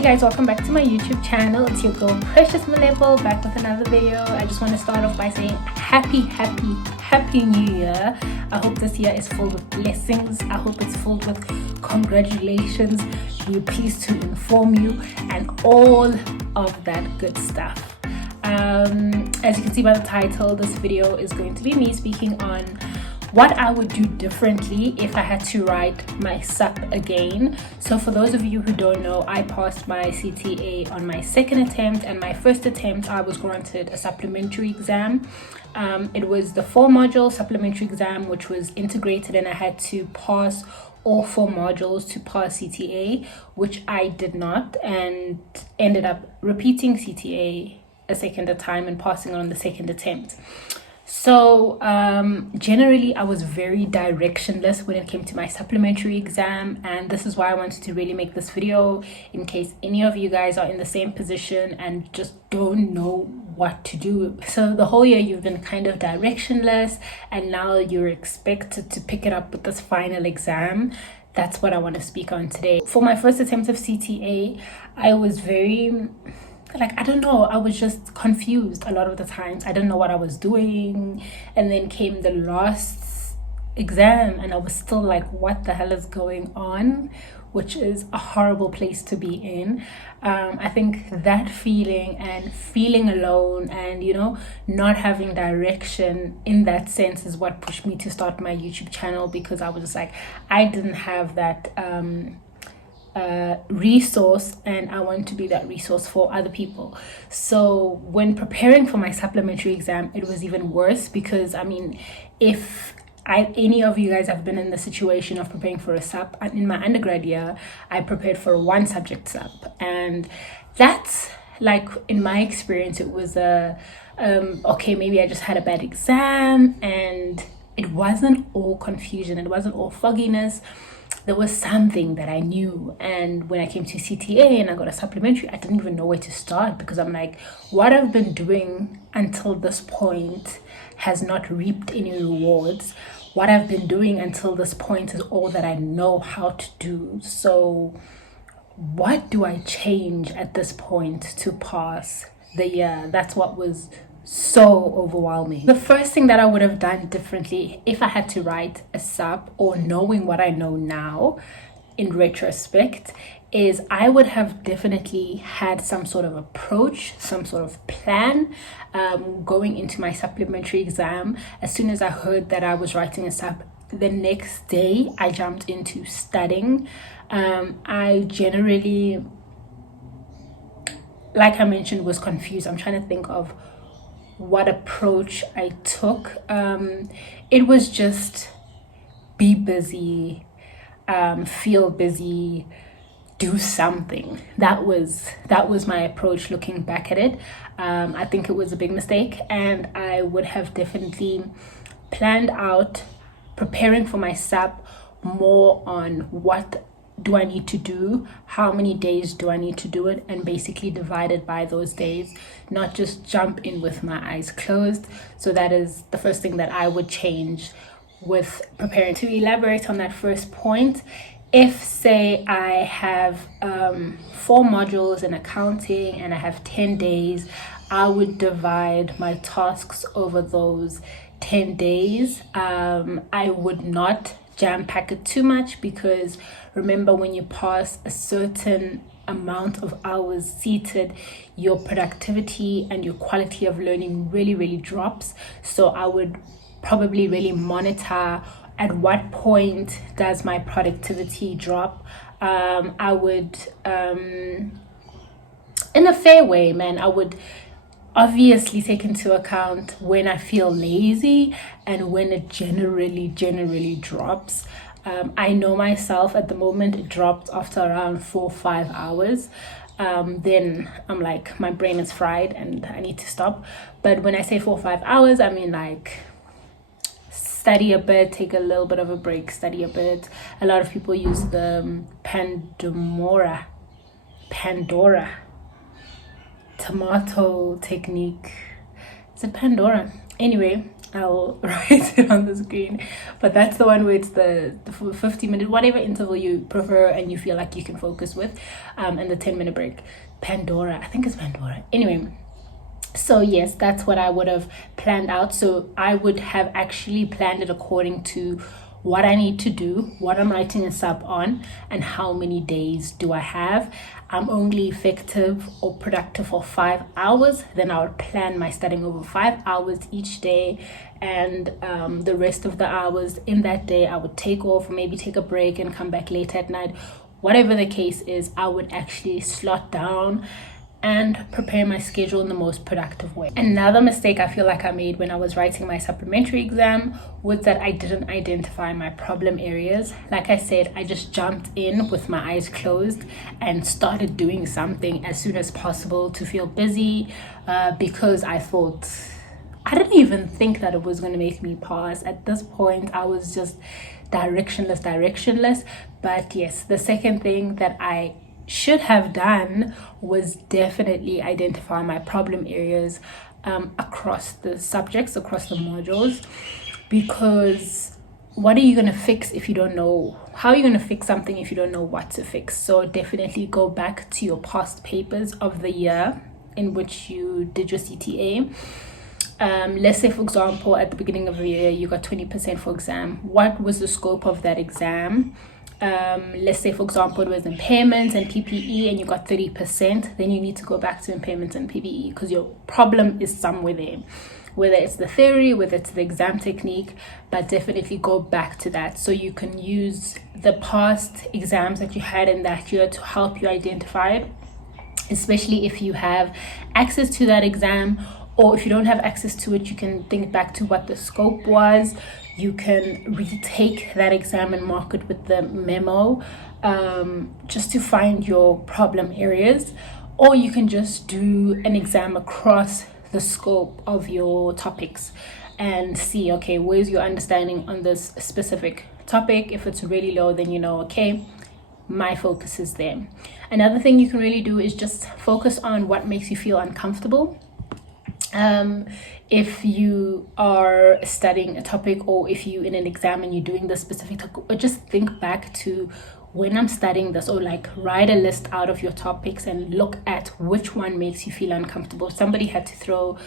Hey guys, welcome back to my YouTube channel. It's your girl Precious Malevo back with another video. I just want to start off by saying happy new year. I hope this year is filled with blessings. I hope it's filled with congratulations, be pleased to inform you, and all of that good stuff. As you can see by the title, this video is going to be me speaking on what I would do differently if I had to write my supp again. So for those of you who don't know, I passed my CTA on my second attempt, and my first attempt I was granted a supplementary exam. It was the 4-module supplementary exam, which was integrated, and I had to pass all 4 modules to pass CTA, which I did not, and ended up repeating CTA a second time and passing on the second attempt. So generally I was very directionless when it came to my supplementary exam, and this is why I wanted to really make this video in case any of you guys are in the same position and just don't know what to do. So the whole year you've been kind of directionless, and now you're expected to pick it up with this final exam. That's what I want to speak on today. For my first attempt of CTA, I was very, I don't know, I was just confused a lot of the times. I didn't know what I was doing, and then came the last exam and I was still like, what the hell is going on, which is a horrible place to be in. I think that feeling and feeling alone and, you know, not having direction in that sense is what pushed me to start my YouTube channel, because I was just like, I didn't have that resource, and I want to be that resource for other people. So when preparing for my supplementary exam, it was even worse, because I mean, if any of you guys have been in the situation of preparing for a supp, in my undergrad year I prepared for a 1 subject supp, and that's, like, in my experience, it was a okay, maybe I just had a bad exam, and it wasn't all confusion, it wasn't all fogginess. There was something that I knew, and when I came to CTA and I got a supplementary, I didn't even know where to start, because I'm like, what I've been doing until this point has not reaped any rewards. What I've been doing until this point is all that I know how to do. So what do I change at this point to pass the year? That's what was so overwhelming. The first thing that I would have done differently if I had to write a supp, or knowing what I know now in retrospect, is I would have definitely had some sort of approach, some sort of plan going into my supplementary exam. As soon as I heard that I was writing a supp, the next day I jumped into studying. I generally, like I mentioned, was confused. I'm trying to think of what approach I took. It was just be busy, feel busy, do something. That was my approach looking back at it. I think it was a big mistake, and I would have definitely planned out preparing for my supp more on what do I need to do, how many days do I need to do it, and basically divide it by those days, not just jump in with my eyes closed. So that is the first thing that I would change with preparing. To elaborate on that first point, if say I have 4 modules in accounting and I have 10 days, I would divide my tasks over those 10 days. I would not jam pack it too much, because remember, when you pass a certain amount of hours seated, your productivity and your quality of learning really drops. So I would probably really monitor at what point does my productivity drop. I would in a fair way, man, I would obviously take into account when I feel lazy and when it generally drops. I know myself at the moment, it dropped after around 4 or 5 hours. Then I'm like, my brain is fried and I need to stop. But when I say 4 or 5 hours, I mean like study a bit, take a little bit of a break, study a bit. A lot of people use the Pandora tomato technique. It's a Pandora. Anyway, I'll write it on the screen. But that's the one where it's the 50-minute, whatever interval you prefer and you feel like you can focus with, and the 10-minute break. I think it's Pandora. Anyway, so yes, that's what I would have planned out. So I would have actually planned it according to what I need to do, what I'm writing a sub on, and how many days do I have. I'm only effective or productive for 5 hours. Then I would plan my studying over 5 hours each day, and the rest of the hours in that day I would take off, or maybe take a break and come back late at night. Whatever the case is, I would actually slot down and prepare my schedule in the most productive way. Another mistake I feel like I made when I was writing my supplementary exam was that I didn't identify my problem areas. Like I said, I just jumped in with my eyes closed and started doing something as soon as possible to feel busy, because I didn't even think that it was going to make me pass. At this point, I was just directionless. But yes, the second thing that I should have done was definitely identify my problem areas across the subjects, across the modules, because what are you going to fix if you don't know? How are you going to fix something if you don't know what to fix? So definitely go back to your past papers of the year in which you did your CTA. Let's say, for example, at the beginning of the year you got 20% for exam. What was the scope of that exam? Let's say, for example, it was impairments and PPE and you got 30%, then you need to go back to impairments and PPE because your problem is somewhere there, whether it's the theory, whether it's the exam technique, but definitely go back to that so you can use the past exams that you had in that year to help you identify it, especially if you have access to that exam. Or if you don't have access to it, you can think back to what the scope was. You can retake that exam and mark it with the memo, just to find your problem areas. Or you can just do an exam across the scope of your topics and see, okay, where's your understanding on this specific topic? If it's really low, then you know, okay, my focus is there. Another thing you can really do is just focus on what makes you feel uncomfortable. If you are studying a topic, or if you in an exam and you're doing this specific topic, or just think back to when I'm studying this, or like write a list out of your topics and look at which one makes you feel uncomfortable. If somebody had to throw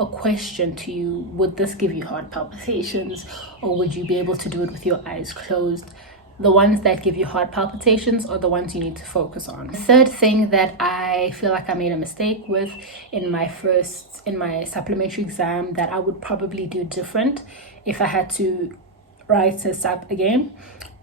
a question to you, would this give you heart palpitations, or would you be able to do it with your eyes closed? The ones that give you heart palpitations are the ones you need to focus on. The third thing that I feel like I made a mistake with in my supplementary exam that I would probably do different if I had to write a sub again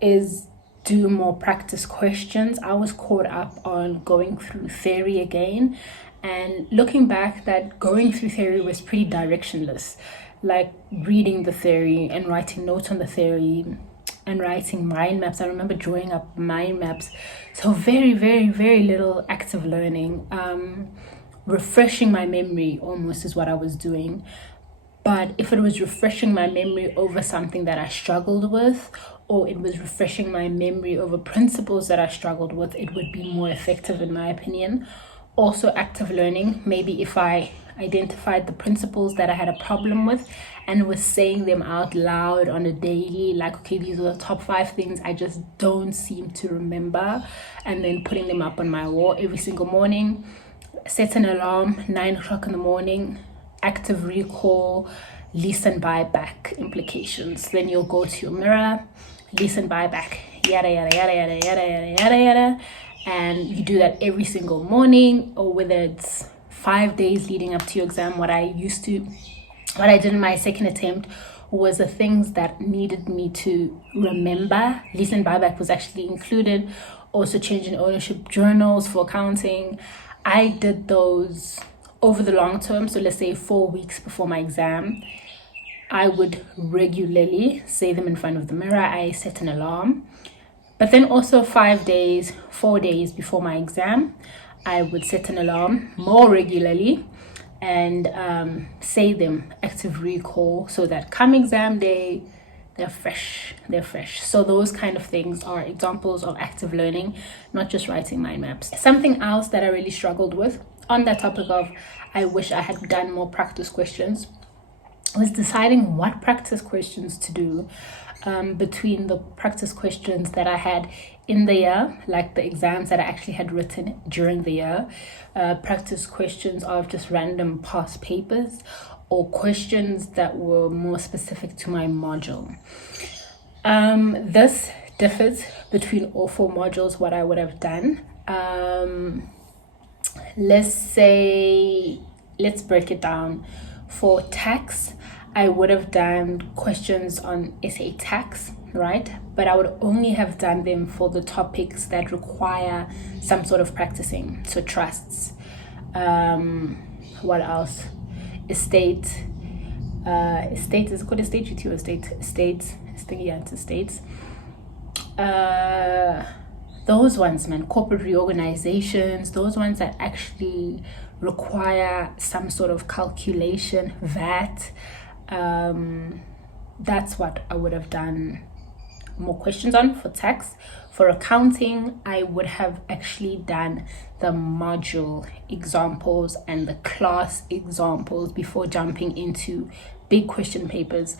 is do more practice questions. I was caught up on going through theory again, and looking back, that going through theory was pretty directionless, like reading the theory and writing notes on the theory and writing mind maps. I remember drawing up mind maps. So very, very, very little active learning. Refreshing my memory almost is what I was doing. But if it was refreshing my memory over something that I struggled with, or it was refreshing my memory over principles that I struggled with, it would be more effective in my opinion. Also, active learning, maybe if I identified the principles that I had a problem with and was saying them out loud on a daily, like, okay, these are the top 5 things I just don't seem to remember, and then putting them up on my wall every single morning. Set an alarm, 9 o'clock in the morning, active recall, listen by back implications. Then you'll go to your mirror, listen by back, yada yada yada yada yada yada yada yada, and you do that every single morning, or whether it's 5 days leading up to your exam. What I did in my second attempt was the things that needed me to remember. Listen buyback was actually included. Also, change in ownership journals for accounting. I did those over the long term. So let's say 4 weeks before my exam, I would regularly say them in front of the mirror. I set an alarm. But then also 4 days before my exam, I would set an alarm more regularly and say them, active recall, so that come exam day, they're fresh. So those kind of things are examples of active learning, not just writing mind maps. Something else that I really struggled with on that topic of I wish I had done more practice questions was deciding what practice questions to do between the practice questions that I had in the year, like the exams that I actually had written during the year, practice questions of just random past papers, or questions that were more specific to my module. This differs between all 4 modules, what I would have done. Let's break it down. For tax, I would have done questions on SA tax, right? But I would only have done them for the topics that require some sort of practicing. So trusts, what else? Estate, is it called estate duty or estates? It's estates. Those ones, man, corporate reorganizations, those ones that actually require some sort of calculation, VAT. That's what I would have done more questions on for tax. For accounting, I would have actually done the module examples and the class examples before jumping into big question papers.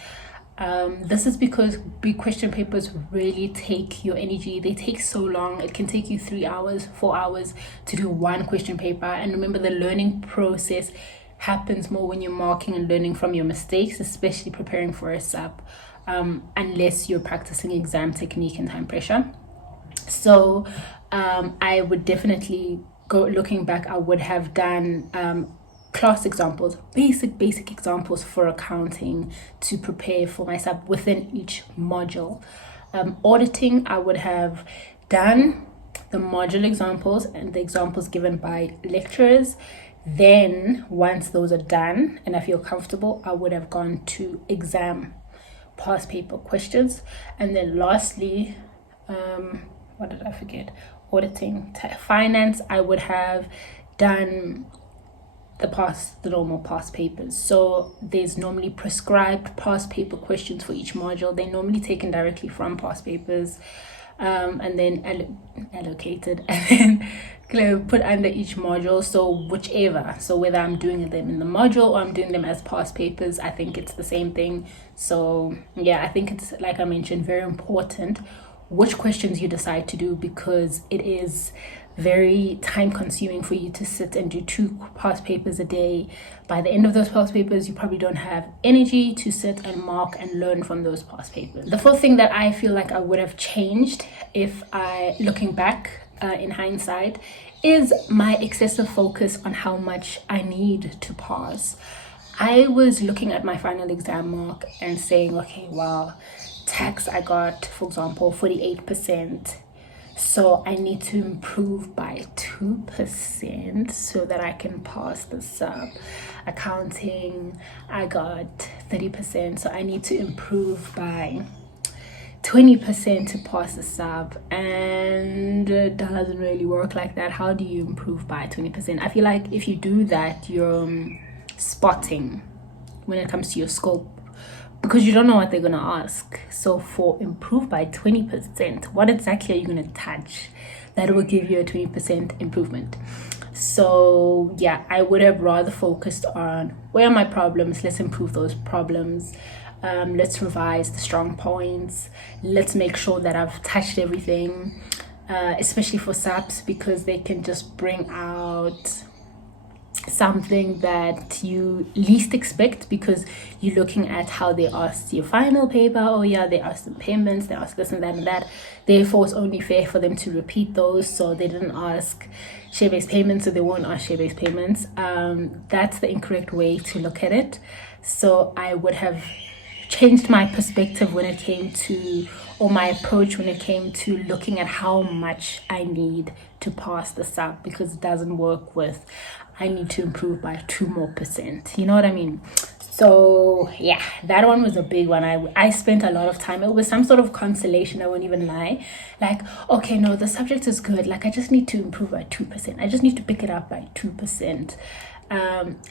This is because big question papers really take your energy. They take so long. It can take you 3 hours, 4 hours to do one question paper. And remember, the learning process happens more when you're marking and learning from your mistakes, especially preparing for a supp, unless you're practicing exam technique and time pressure. So I would definitely looking back, I would have done class examples, basic examples for accounting to prepare for my supp within each module. Auditing, I would have done the module examples and the examples given by lecturers. Then once those are done and I feel comfortable, I would have gone to exam past paper questions. And then lastly, what did I forget? Auditing. Finance, I would have done the normal past papers. So there's normally prescribed past paper questions for each module. They're normally taken directly from past papers, and then allocated and then put under each module. So whichever, so whether I'm doing them in the module or I'm doing them as past papers, I think it's the same thing. So yeah, I think it's, like I mentioned, very important which questions you decide to do, because it is very time consuming for you to sit and do 2 past papers a day. By the end of those past papers, you probably don't have energy to sit and mark and learn from those past papers. The 4th thing that I feel like I would have changed if looking back in hindsight, is my excessive focus on how much I need to pass. I was looking at my final exam mark and saying, okay, well, tax, I got, for example, 48%. So I need to improve by 2% so that I can pass the supp. Accounting, I got 30%. So I need to improve by 20% to pass the supp. And it doesn't really work like that. How do you improve by 20%? I feel like if you do that, you're spotting when it comes to your scope, because you don't know what they're going to ask. So for improve by 20%, what exactly are you going to touch that will give you a 20% improvement? So yeah, I would have rather focused on where are my problems, let's improve those problems. Let's revise the strong points. Let's make sure that I've touched everything, especially for supps, because they can just bring out something that you least expect, because you're looking at how they asked your final paper. Oh yeah, they asked them payments, they asked this and that and that. Therefore, it's only fair for them to repeat those. So they didn't ask share-based payments, so they won't ask share-based payments. That's the incorrect way to look at it. So I would have changed my perspective when it came to, or my approach when it came to looking at how much I need to pass the supp, because it doesn't work with I need to improve by 2% more. You know what I mean? So yeah, that one was a big one. I spent a lot of time. It was some sort of consolation, I won't even lie. Like, okay, no, the subject is good. Like, I just need to improve by 2%. I just need to pick it up by 2%.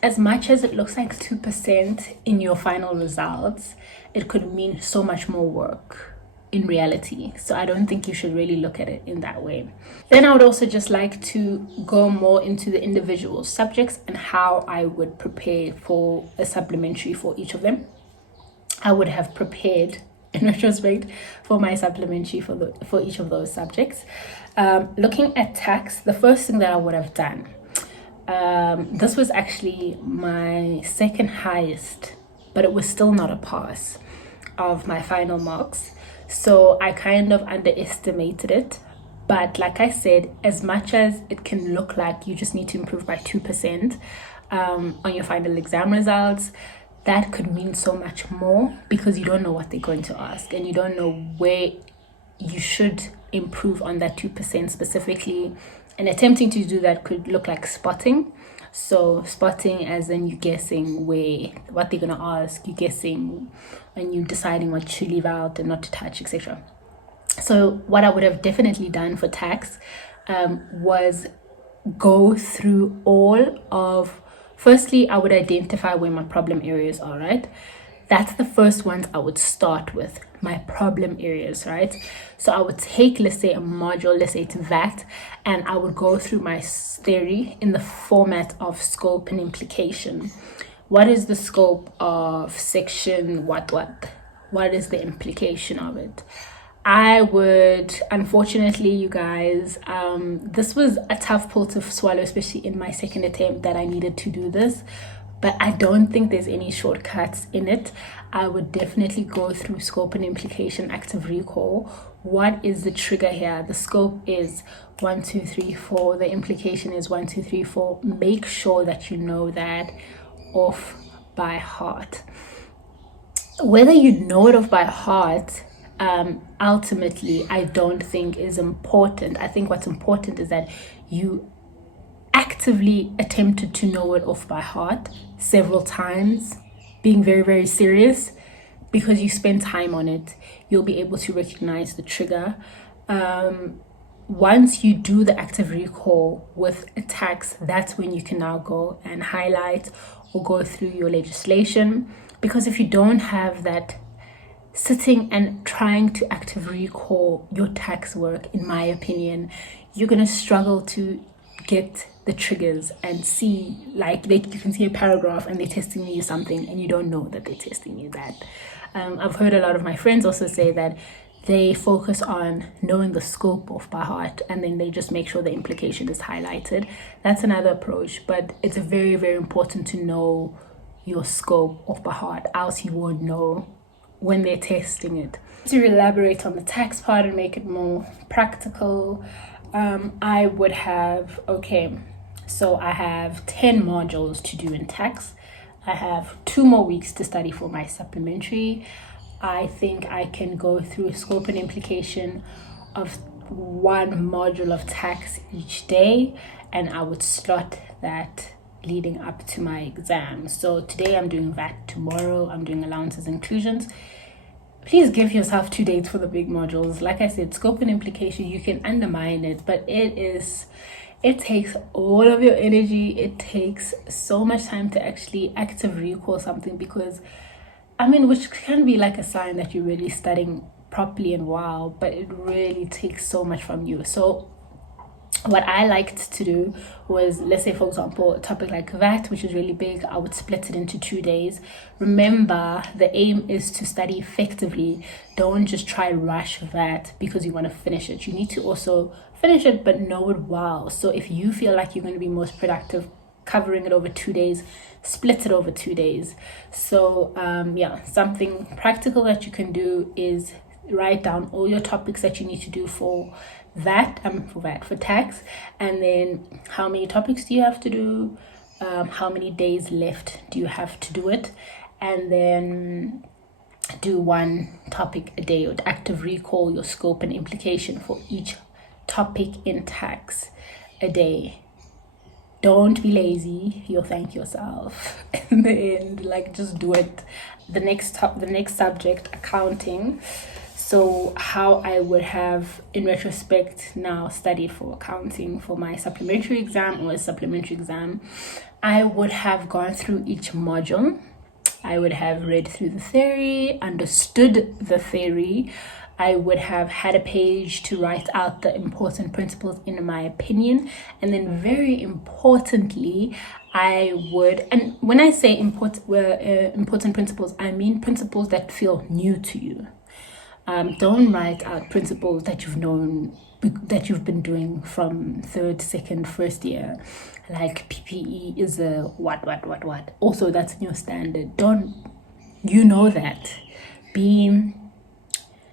As much as it looks like 2% in your final results, it could mean so much more work in reality. So I don't think you should really look at it in that way. Then I would also just like to go more into the individual subjects and how I would prepare for a supplementary for each of them. I would have prepared in retrospect for my supplementary for each of those subjects. Looking at tax, the first thing that I would have done, this was actually my second highest, but it was still not a pass of my final marks. So I kind of underestimated it. But like I said, as much as it can look like you just need to improve by 2% on your final exam results, that could mean so much more because you don't know what they're going to ask and you don't know where you should improve on that 2% specifically. And attempting to do that could look like spotting. So spotting as in you guessing what they're going to ask, you guessing and you deciding what to leave out and not to touch, etc. So what I would have definitely done for tax was go through firstly, I would identify where my problem areas are, right? That's the first ones I would start with, my problem areas, right? So I would take, let's say, a module, let's say it's VAT, and I would go through my theory in the format of scope and implication. What is the scope of section what? What is the implication of it? I would, unfortunately, you guys, this was a tough pill to swallow, especially in my second attempt that I needed to do this. But I don't think there's any shortcuts in it. I would definitely go through scope and implication, active recall. What is the trigger here? The scope is 1, 2, 3, 4. The implication is 1, 2, 3, 4. Make sure that you know that off by heart. Whether you know it off by heart, ultimately, I don't think is important. I think what's important is that you actively attempted to know it off by heart several times, being very, very serious, because you spend time on it. You'll be able to recognize the trigger. Once you do the active recall with a tax, that's when you can now go and highlight or go through your legislation. Because if you don't have that sitting and trying to active recall your tax work, in my opinion, you're going to struggle to get the triggers and see, like, you can see a paragraph and they're testing you something and you don't know that they're testing you that. I've heard a lot of my friends also say that they focus on knowing the scope of by heart and then they just make sure the implication is highlighted. That's another approach, but it's very, very important to know your scope of by heart, else you won't know when they're testing it. To elaborate on the tax part and make it more practical, I would have, so I have 10 modules to do in tax. I have 2 more weeks to study for my supplementary. I think I can go through a scope and implication of 1 module of tax each day, and I would slot that leading up to my exam. So today I'm doing VAT, tomorrow I'm doing allowances and inclusions. Please give yourself 2 dates for the big modules. Like I said, scope and implication, you can undermine it, but it takes all of your energy. It takes so much time to actually active recall something, because which can be like a sign that you're really studying properly and well, but it really takes so much from you. So what I liked to do was, let's say, for example, a topic like VAT, which is really big, I would split it into 2 days. Remember, the aim is to study effectively. Don't just try rush VAT because you want to finish it. You need to also finish it, but know it well. So if you feel like you're going to be most productive covering it over 2 days, split it over 2 days. So something practical that you can do is write down all your topics that you need to do for tax, and then how many topics do you have to do, how many days left do you have to do it, and then do 1 topic a day, or active recall your scope and implication for each topic in tax a day. Don't be lazy, you'll thank yourself in the end. Like, just do it. The next subject, accounting. So how I would have, in retrospect, now studied for accounting for my supplementary exam or a supplementary exam, I would have gone through each module. I would have read through the theory, understood the theory, I would have had a page to write out the important principles in my opinion. And then very importantly, I would, and when I say important principles, I mean principles that feel new to you. Don't write out principles that you've been doing from third, second, first year, like PPE is a what. Also, that's in your standard. Don't that.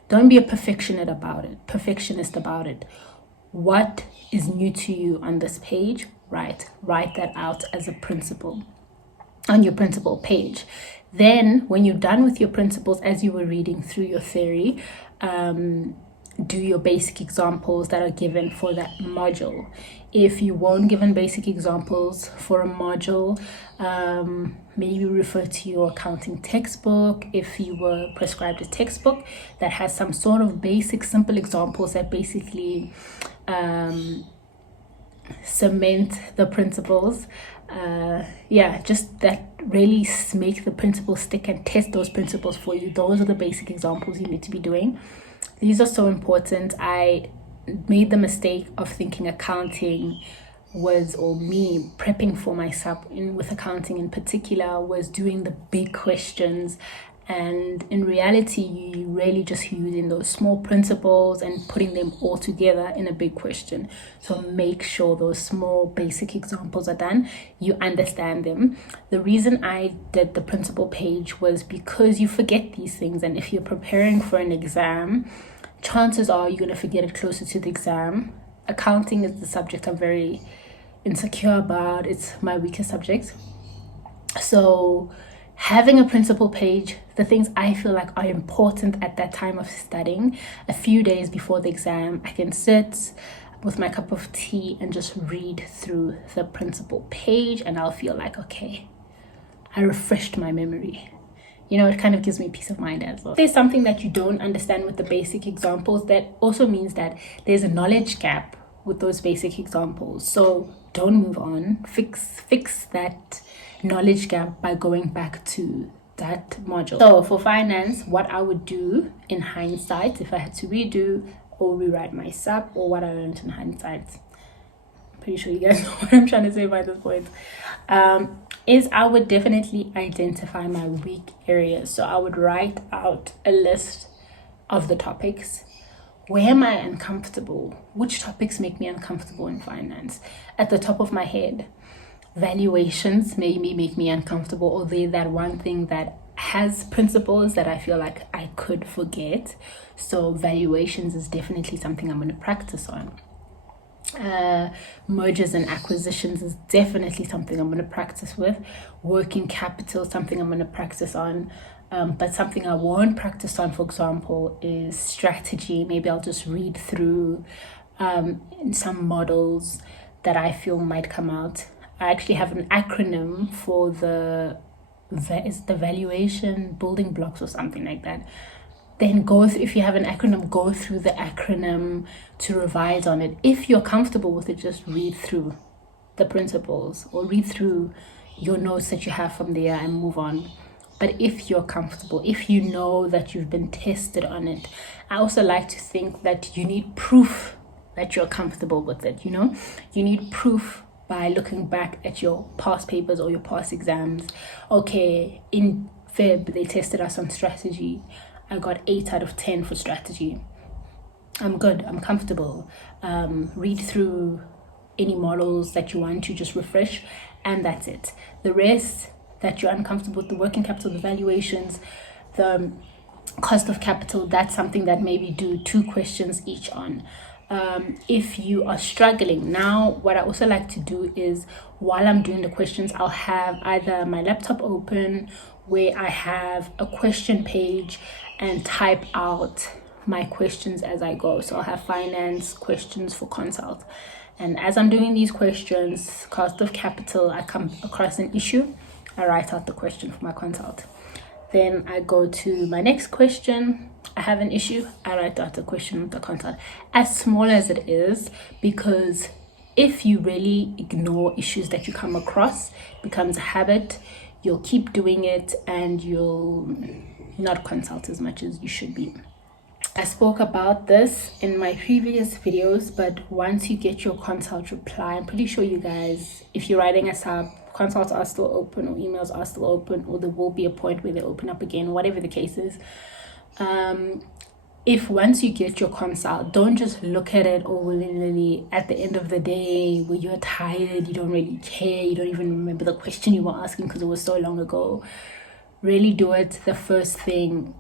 Don't be a perfectionist about it. What is new to you on this page? Write that out as a principle on your principle page. Then when you're done with your principles, as you were reading through your theory, do your basic examples that are given for that module. If you weren't given basic examples for a module, maybe refer to your accounting textbook. If you were prescribed a textbook that has some sort of basic simple examples that basically cement the principles, just that really make the principles stick and test those principles for you. Those are the basic examples you need to be doing. These are so important. I made the mistake of thinking accounting was, or me prepping for my supp with accounting in particular, was doing the big questions. And in reality, you really just using those small principles and putting them all together in a big question. So make sure those small basic examples are done, you understand them. The reason I did the principle page was because you forget these things, and if you're preparing for an exam, chances are you're going to forget it closer to the exam. Accounting is the subject I'm very insecure about. It's my weakest subject. So having a principle page, the things I feel like are important at that time of studying, a few days before the exam, I can sit with my cup of tea and just read through the principle page, and I'll feel like, okay, I refreshed my memory. It kind of gives me peace of mind as well. If there's something that you don't understand with the basic examples, that also means that there's a knowledge gap with those basic examples. So don't move on. Fix that knowledge gap by going back to that module. So for finance, what I would do in hindsight, if I had to redo or rewrite my supp, or what I learned in hindsight, I'm pretty sure you guys know what I'm trying to say by this point, is I would definitely identify my weak areas. So I would write out a list of the topics. Where am I uncomfortable? Which topics make me uncomfortable in finance? At the top of my head, valuations maybe make me uncomfortable, or they're that one thing that has principles that I feel like I could forget. So valuations is definitely something I'm going to practice on. Mergers and acquisitions is definitely something I'm going to practice with. Working capital is something I'm going to practice on. But something I won't practice on, for example, is strategy. Maybe I'll just read through some models that I feel might come out. I actually have an acronym for the valuation building blocks or something like that. Then if you have an acronym, go through the acronym to revise on it. If you're comfortable with it, just read through the principles or read through your notes that you have from there and move on. But if you're comfortable, if you know that you've been tested on it, I also like to think that you need proof that you're comfortable with it. You need proof by looking back at your past papers or your past exams. Okay, in Feb, they tested us on strategy. I got 8 out of 10 for strategy. I'm good, I'm comfortable. Read through any models that you want to just refresh, and that's it. The rest that you're uncomfortable with, the working capital, the valuations, the cost of capital, that's something that maybe do 2 questions each on. If you are struggling, now what I also like to do is while I'm doing the questions, I'll have either my laptop open where I have a question page and type out my questions as I go. So I'll have finance questions for consult, and as I'm doing these questions, cost of capital, I come across an issue, I write out the question for my consult. Then I go to my next question, I have an issue, I write out the question with the consult, as small as it is, because if you really ignore issues that you come across, it becomes a habit, you'll keep doing it and you'll not consult as much as you should be. I spoke about this in my previous videos, but once you get your consult reply, I'm pretty sure you guys, if you're writing us up, consults are still open or emails are still open, or there will be a point where they open up again, whatever the case is. If once you get your consult, don't just look at it all willy-nilly at the end of the day where you're tired, you don't really care, you don't even remember the question you were asking because it was so long ago. Really do it the first thing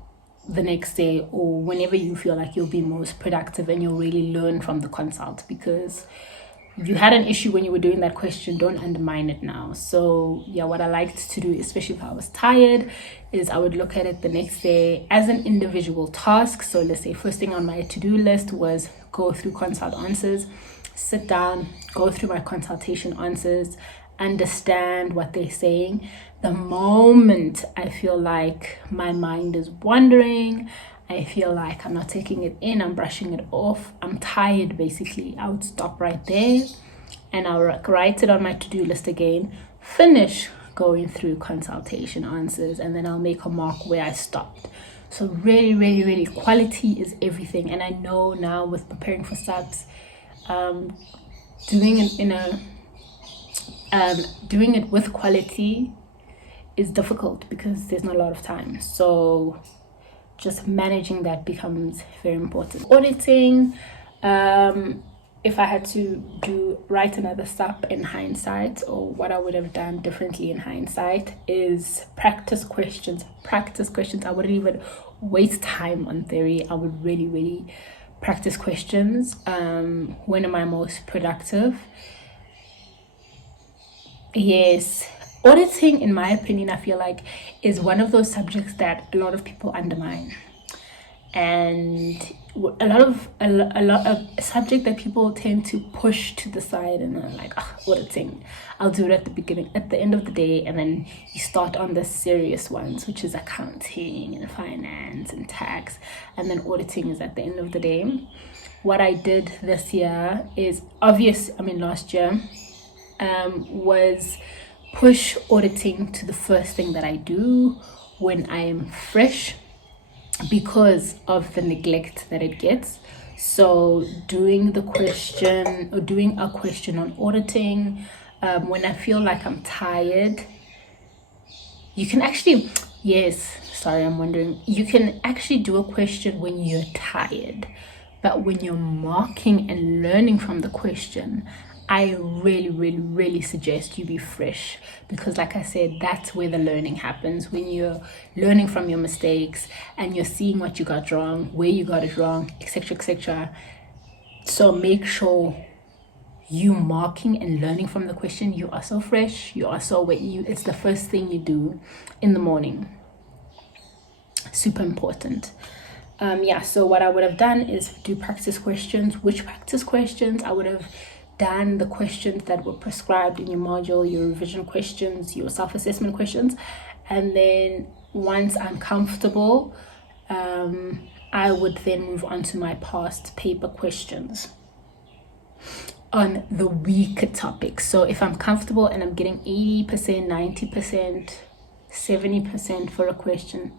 the next day, or whenever you feel like you'll be most productive and you'll really learn from the consult, because you had an issue when you were doing that question, don't undermine it now. So yeah, what I liked to do, especially if I was tired, is I would look at it the next day as an individual task. So let's say first thing on my to-do list was go through consult answers, sit down, go through my consultation answers, understand what they're saying. The moment I feel like my mind is wandering, I feel like I'm not taking it in, I'm brushing it off, I'm tired basically, I would stop right there and I'll write it on my to-do list again, finish going through consultation answers, and then I'll make a mark where I stopped. So really quality is everything. And I know now with preparing for SATs, doing it with quality is difficult because there's not a lot of time. So just managing that becomes very important. Auditing, if I had to write another supp in hindsight, or what I would have done differently in hindsight, is practice questions. I wouldn't even waste time on theory. I would really practice questions. When am I most productive? Yes, auditing, in my opinion, I feel like is one of those subjects that a lot of people undermine, and a lot of a subject that people tend to push to the side and are like, auditing, I'll do it at the beginning, at the end of the day, and then you start on the serious ones, which is accounting and finance and tax, and then auditing is at the end of the day. What I did this year is last year, was push auditing to the first thing that I do when I am fresh, because of the neglect that it gets. So doing a question on auditing, when I feel like I'm tired, you can actually, you can actually do a question when you're tired, but when you're marking and learning from the question, I really suggest you be fresh, because like I said, that's where the learning happens, when you're learning from your mistakes and you're seeing what you got wrong, where you got it wrong, etc. So make sure you marking and learning from the question, you are so fresh, it's the first thing you do in the morning. Super important. So what I would have done is do practice questions. Which practice questions? I would have done the questions that were prescribed in your module, your revision questions, your self-assessment questions, and then once I'm comfortable, I would then move on to my past paper questions on the weaker topics. So if I'm comfortable and I'm getting 80%, 90%, 70% for a question,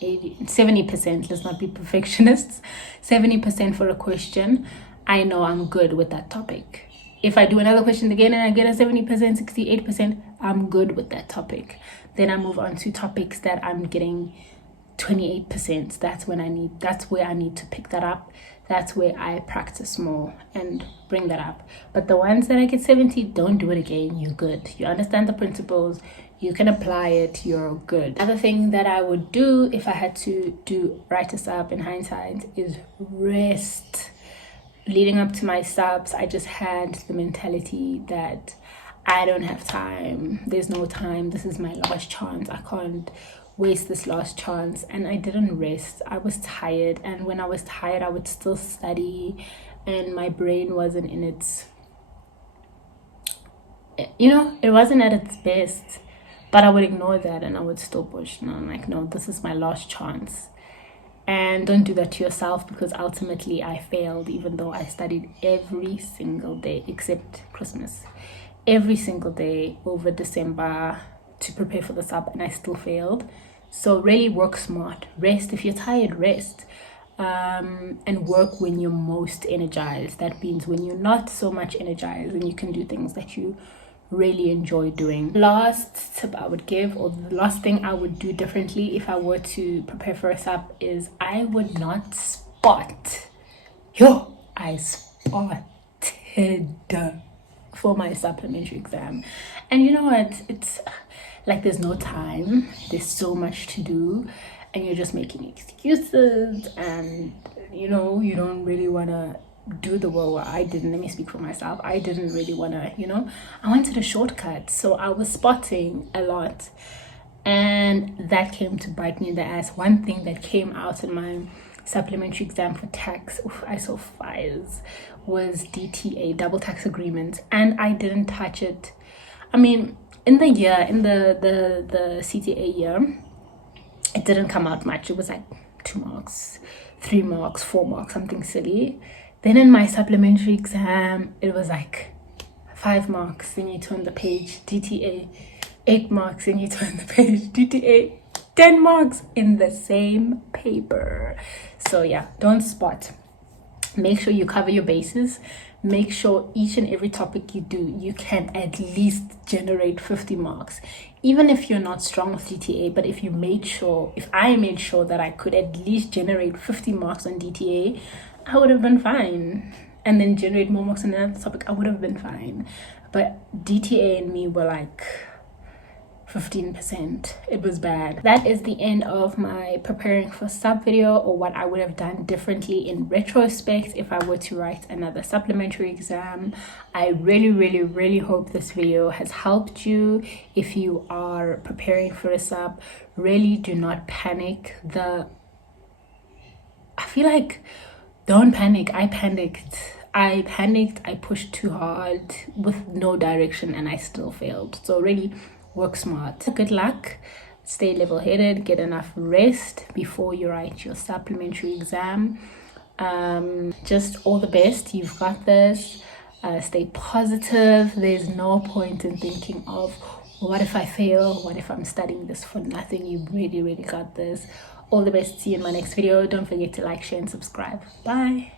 70%, let's not be perfectionists, 70% for a question, I know I'm good with that topic. If I do another question again and I get a 70%, 68%, I'm good with that topic. Then I move on to topics that I'm getting 28%. That's where I need to pick that up. That's where I practice more and bring that up. But the ones that I get 70, don't do it again. You're good. You understand the principles. You can apply it. You're good. Another thing that I would do if I had to write this up in hindsight is rest. Leading up to my subs, I just had the mentality that I don't have time. There's no time. This is my last chance. I can't waste this last chance. And I didn't rest. I was tired. And when I was tired, I would still study. And my brain wasn't in its, it wasn't at its best. But I would ignore that and I would still push. And I'm like, no, this is my last chance. And don't do that to yourself, because ultimately I failed, even though I studied every single day except Christmas. Every single day over December to prepare for the sub, and I still failed. So really work smart. Rest. If you're tired, rest. and work when you're most energized. That means when you're not so much energized and you can do things that you really enjoy doing. Last tip I would give, or the last thing I would do differently if I were to prepare for a sup, is I would not spot. I spotted for my supplementary exam. And you know what? It's like there's no time. There's so much to do. And you're just making excuses. And, you know, you don't really want to do the work. Well, I didn't. Let me speak for myself. I didn't really want to, you know. I wanted a shortcut. So I was spotting a lot. And that came to bite me in the ass. One thing that came out in my supplementary exam for tax, I saw fires, was DTA, double tax agreement, and I didn't touch it. I mean, in the CTA year, it didn't come out much. It was like 2 marks, 3 marks, 4 marks, something silly. Then in my supplementary exam, it was like 5 marks, then you turn the page, DTA, 8 marks, then you turn the page, DTA, 10 marks in the same paper. So yeah, don't spot. Make sure you cover your bases. Make sure each and every topic you do, you can at least generate 50 marks. Even if you're not strong with DTA, but if I made sure that I could at least generate 50 marks on DTA, I would have been fine. And then generate more marks on another topic, I would have been fine. But DTA and me were like 15%. It was bad. That is the end of my preparing for sub video, or what I would have done differently in retrospect if I were to write another supplementary exam. I really hope this video has helped you. If you are preparing for a sub, really do not panic. I feel like, don't panic. I panicked. I pushed too hard with no direction and I still failed. So really, work smart. Good luck. Stay level-headed. Get enough rest before you write your supplementary exam. Just all the best. You've got this. Stay positive. There's no point in thinking of, what if I fail? What if I'm studying this for nothing? You really got this. All the best. See you in my next video. Don't forget to like, share, and subscribe. Bye.